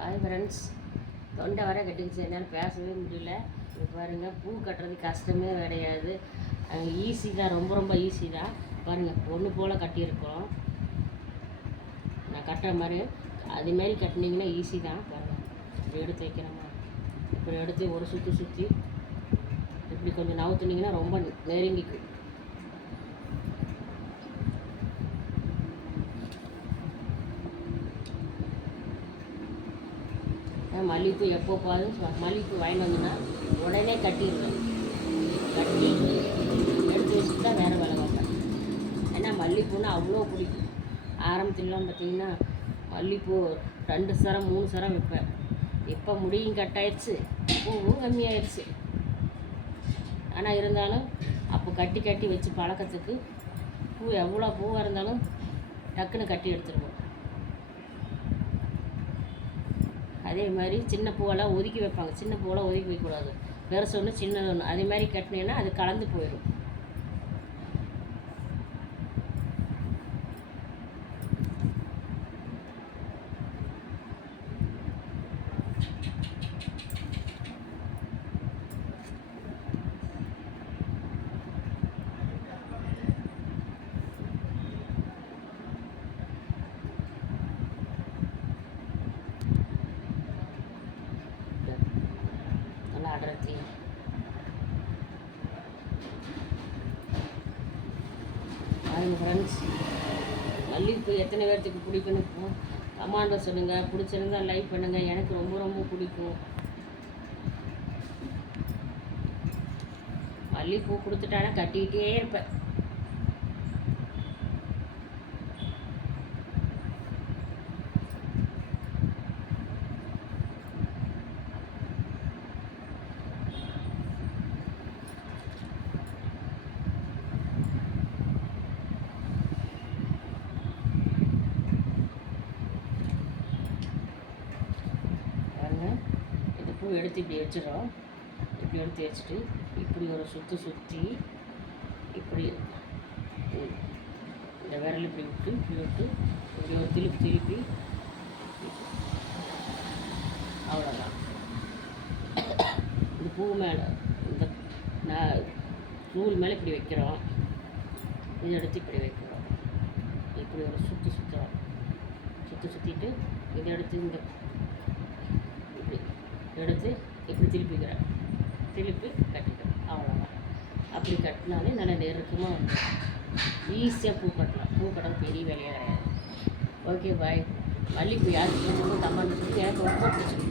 Hi friends, தொண்டை வர கட்டிக்கிச்சு, என்னால் பேசவே முடியல. இப்போ பாருங்கள், பூ கட்டுறது கஷ்டமே கிடையாது, ஈஸி தான், ரொம்ப ரொம்ப ஈஸி தான். பாருங்கள், பொண்ணு போல் கட்டியிருக்கோம். நான் கட்டுற மாதிரி அதுமாரி கட்டினீங்கன்னா ஈஸி தான். பாருங்கள், இப்படி எடுத்து வைக்கிறோமா, இப்படி எடுத்து ஒரு சுற்றி இப்படி கொஞ்சம் நவுத்துனீங்கன்னா ரொம்ப நெருங்கிக்கும். மல்லிகைப்பூ எப்போ போதும் மல்லிகைப்பூ வாங்கிட்டு வந்தோன்னா உடனே கட்டிடுவேன். கட்டி எடுத்து வச்சுட்டு தான் வேறு வேலை பார்ப்பேன். ஏன்னா மல்லிகைப்பூன்னா அவ்வளோ பிடிக்கும். ஆரம்பத்துலலாம் பார்த்திங்கன்னா மல்லிகைப்பூ 2 சரம் 3 சரம் வைப்பேன். இப்போ முடியும் கட்டாயிடுச்சு, பூவும் கம்மியாயிடுச்சு. ஆனால் இருந்தாலும் அப்போ கட்டி வச்சு பழக்கத்துக்கு பூ எவ்வளோ பூவாக இருந்தாலும் டக்குன்னு கட்டி எடுத்துருவோம். அதே மாதிரி சின்ன பூவெல்லாம் ஒதுக்கி வைப்பாங்க. சின்ன பூவெல்லாம் ஒதுக்கி வைக்கக்கூடாது, பெருசு ஒன்று சின்னது ஒன்று. அதே மாதிரி கட்டினீங்கன்னா அது கலந்து போயிடும். அடர்த்தி பாருங்க ஃப்ரெண்ட்ஸ், மல்லிகைப்பூ எத்தனை பேர்த்துக்கு பிடிக்குன்னு கமாண்டில் சொல்லுங்கள். பிடிச்சிருந்தா லைக் பண்ணுங்கள். எனக்கு ரொம்ப ரொம்ப பிடிக்கும். மல்லிகைப்பூ கொடுத்துட்டானா கட்டிக்கிட்டே இருப்பேன். பூ எடுத்து இப்படி வச்சிடறோம். இப்படி எடுத்து வச்சுட்டு இப்படி ஒரு சுற்றி இப்படி இந்த விரல் இப்படி விட்டு இப்படி ஒரு திருப்பி அவ்வளோதான். இந்த பூ மேலே இந்த நூல் மேலே இப்படி வைக்கிறோம். இதை எடுத்து இப்படி வைக்கிறோம். இப்படி ஒரு சுற்றுறோம். சுற்றிட்டு இதை எடுத்து இந்த எடுத்து இப்படி திருப்பி கட்டிக்கிறோம். அவ்வளோதான். அப்படி கட்டினாலே நல்லா நெருக்கமாக வந்து ஈஸியாக பூ கட்டலாம். பூ கட்ட பெரிய வேலையாக கிடையாது. Okay bye. மல்லிகைப்பூ யாருக்கு கமெண்ட் சொல்லி எனக்கு ரொம்ப பிடிச்சிருக்கு.